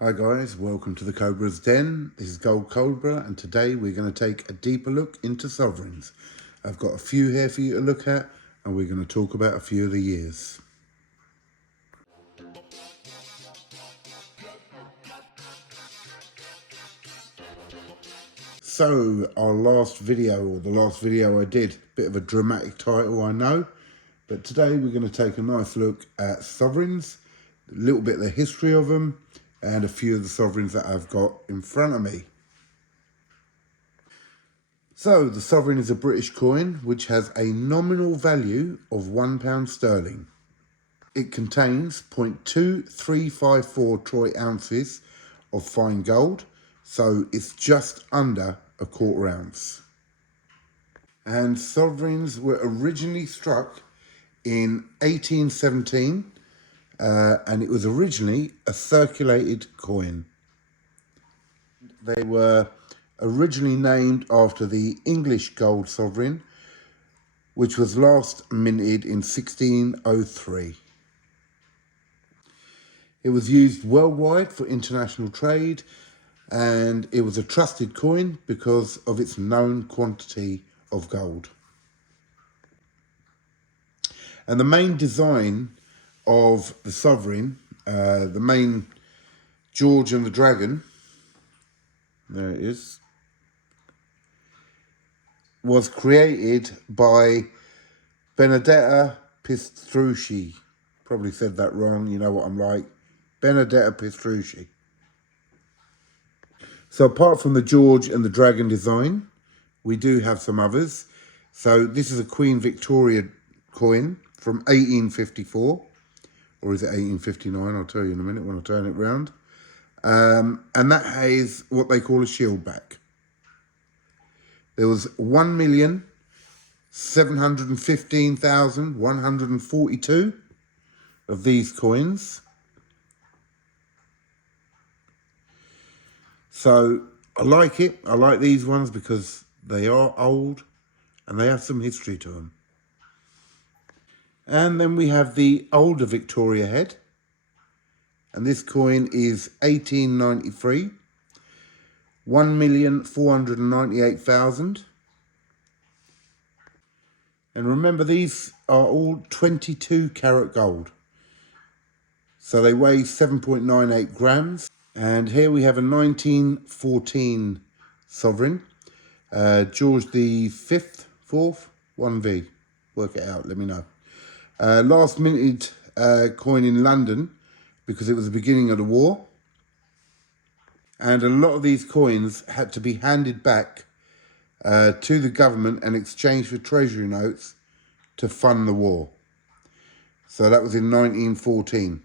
Hi guys, welcome to the Cobra's Den. This is Gold Cobra and today we're going to take a deeper look into sovereigns. I've got a few here for you to look at and we're going to talk about a few of the years. So our last video, or the last video I did, bit of a dramatic title I know, but today we're going to take a nice look at sovereigns, a little bit of the history of them and a few of the sovereigns that I've got in front of me. So, the sovereign is a British coin which has a nominal value of £1 sterling. It contains 0.2354 troy ounces of fine gold, so it's just under a quarter ounce. And sovereigns were originally struck in 1817, and it was originally a circulated coin. They were originally named after the English gold sovereign, which was last minted in 1603. It was used worldwide for international trade, and it was a trusted coin because of its known quantity of gold. And the main design of the sovereign, the main George and the Dragon, there it is, was created by Benedetta Pistrucci. Probably said that wrong, you know what I'm like. Benedetta Pistrucci. So apart from the George and the Dragon design, we do have some others. So this is a Queen Victoria coin from 1854. Or is it 1859? I'll tell you in a minute when I turn it round. And that has what they call a shield back. There was 1,715,142 of these coins. So I like it. I like these ones because they are old and they have some history to them. And then we have the older Victoria head. And this coin is 1893. 1,498,000. And remember, these are all 22 karat gold. So they weigh 7.98 grams. And here we have a 1914 sovereign. George the 5th, 4th, 1V. Work it out, let me know. Last minted coin in London because it was the beginning of the war. And a lot of these coins had to be handed back to the government and exchanged for treasury notes to fund the war. So that was in 1914.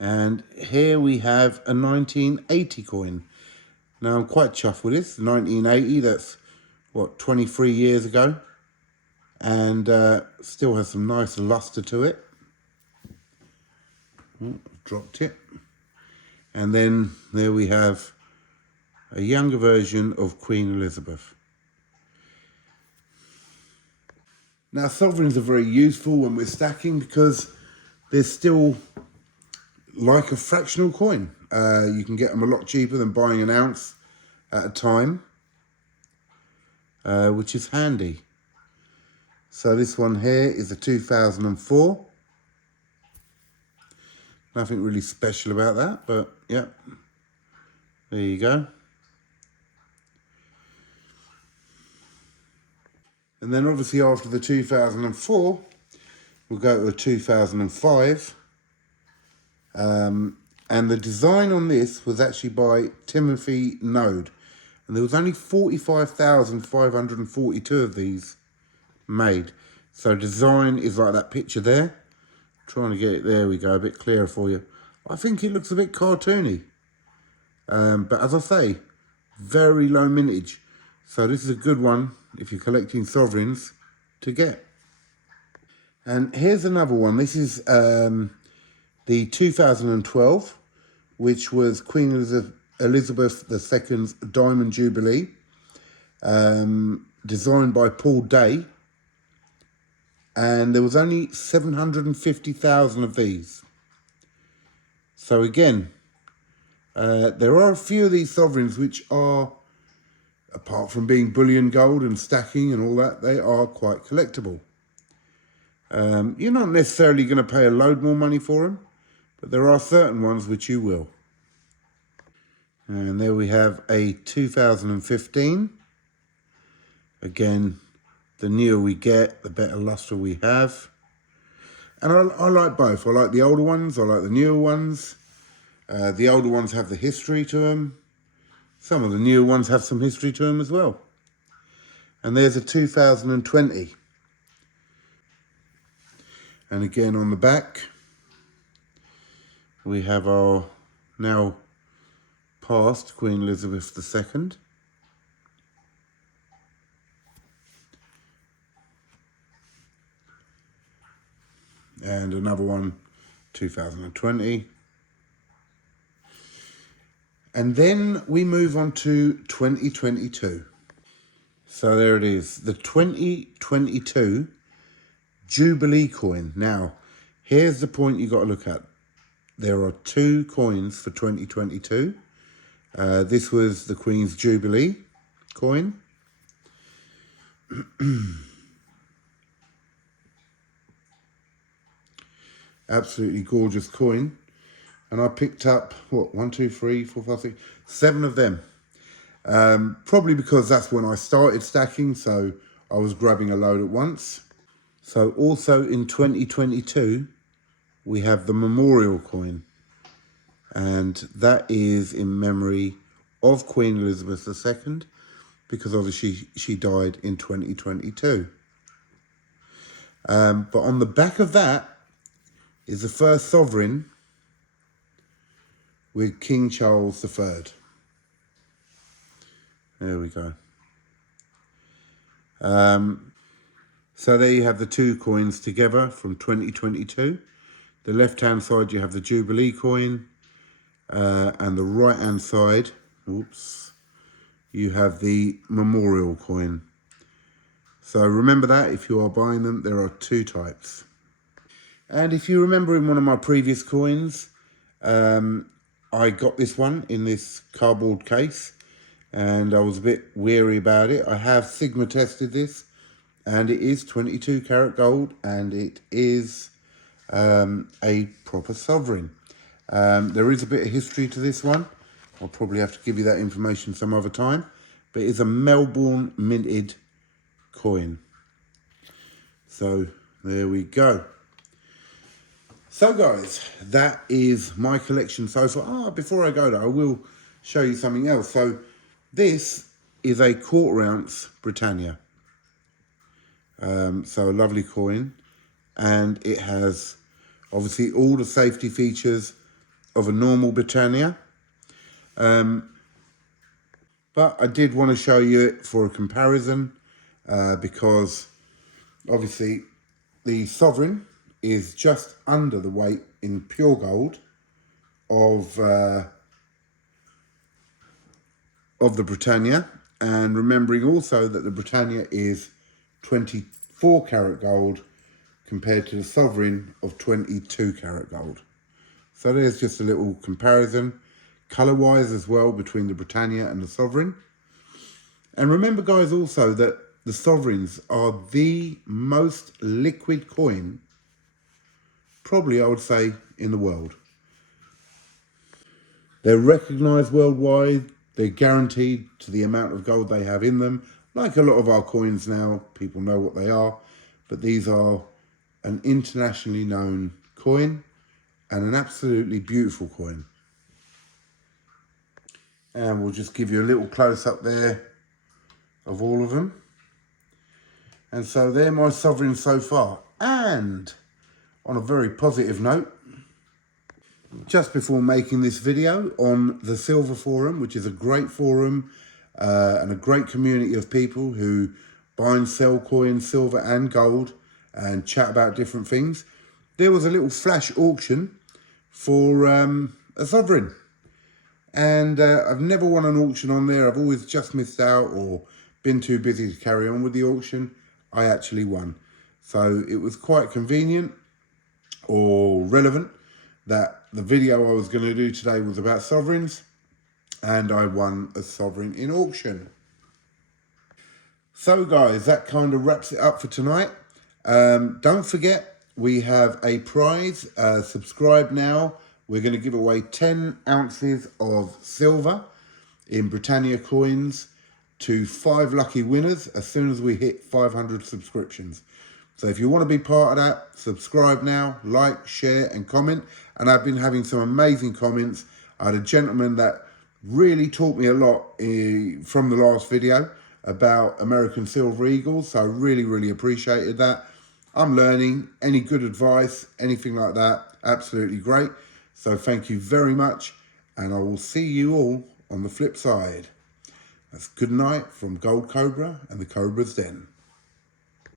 And here we have a 1980 coin. Now I'm quite chuffed with this. 1980, that's what, 23 years ago. And still has some nice luster to it. Oh, dropped it. And then there we have a younger version of Queen Elizabeth. Now sovereigns are very useful when we're stacking because they're still like a fractional coin. You can get them a lot cheaper than buying an ounce at a time, which is handy. So this one here is a 2004. Nothing really special about that, but yeah, there you go. And then obviously after the 2004, we'll go to the 2005. And the design on this was actually by Timothy Node. And there was only 45,542 of these made. So design is like that picture there. Trying to get it, there we go, a bit clearer for you. I think it looks a bit cartoony. But as I say, very low mintage. So this is a good one if you're collecting sovereigns to get. And here's another one. This is the 2012, which was Queen Elizabeth II's Diamond Jubilee, designed by Paul Day. And there was only 750,000 of these. So again, there are a few of these sovereigns which are, apart from being bullion gold and stacking and all that, they are quite collectible. You're not necessarily going to pay a load more money for them, but there are certain ones which you will. And there we have a 2015. Again, the newer we get, the better luster we have. And I like both. I like the older ones, I like the newer ones. The older ones have the history to them. Some of the newer ones have some history to them as well. And there's a 2020. And again on the back, we have our now past Queen Elizabeth II. And another one, 2020. And then we move on to 2022. So there it is, the 2022 Jubilee coin. Now, here's the point you got to look at. There are two coins for 2022. This was the Queen's Jubilee coin. Absolutely gorgeous coin. And I picked up, what, 1, 2, 3, 4, 5, 6, 7 of them. Probably because that's when I started stacking, so I was grabbing a load at once. So also in 2022, we have the memorial coin. And that is in memory of Queen Elizabeth II, because obviously she died in 2022. But on the back of that is the first sovereign with King Charles III. There we go. So there you have the two coins together from 2022. The left-hand side, you have the Jubilee coin. And the right-hand side, oops, you have the memorial coin. So remember that if you are buying them, there are two types. And if you remember in one of my previous coins, I got this one in this cardboard case and I was a bit weary about it. I have Sigma tested this and it is 22 karat gold and it is a proper sovereign. There is a bit of history to this one. I'll probably have to give you that information some other time. But it's a Melbourne minted coin. So there we go. So guys, that is my collection so far. Before I go though, I will show you something else. So this is a 1/4 ounce Britannia. So a lovely coin. And it has obviously all the safety features of a normal Britannia. But I did want to show you it for a comparison because obviously the sovereign is just under the weight in pure gold of the Britannia, and remembering also that the Britannia is 24 karat gold compared to the sovereign of 22 karat gold. So there's just a little comparison, colour-wise as well, between the Britannia and the sovereign. And remember guys also that the sovereigns are the most liquid coin, probably I would say, in the world. They're recognised worldwide, they're guaranteed to the amount of gold they have in them. Like a lot of our coins now, people know what they are, but these are an internationally known coin and an absolutely beautiful coin. And we'll just give you a little close-up there of all of them. And so they're my sovereigns so far. And on a very positive note, just before making this video on the Silver Forum, which is a great forum and a great community of people who buy and sell coins, silver and gold, and chat about different things, there was a little flash auction for a sovereign. And I've never won an auction on there. I've always just missed out or been too busy to carry on with the auction. I actually won. So it was quite convenient or relevant that the video I was going to do today was about sovereigns, and I won a sovereign in auction. So guys, that kind of wraps it up for tonight. Don't forget, we have a prize. Subscribe now. We're going to give away 10 ounces of silver in Britannia coins to 5 lucky winners as soon as we hit 500 subscriptions. So if you want to be part of that, subscribe now, like, share and comment. And I've been having some amazing comments. I had a gentleman that really taught me a lot from the last video about American Silver Eagles. So I really appreciated that. I'm learning. Any good advice, anything like that, absolutely great. So thank you very much. And I will see you all on the flip side. That's good night from Gold Cobra and the Cobra's Den.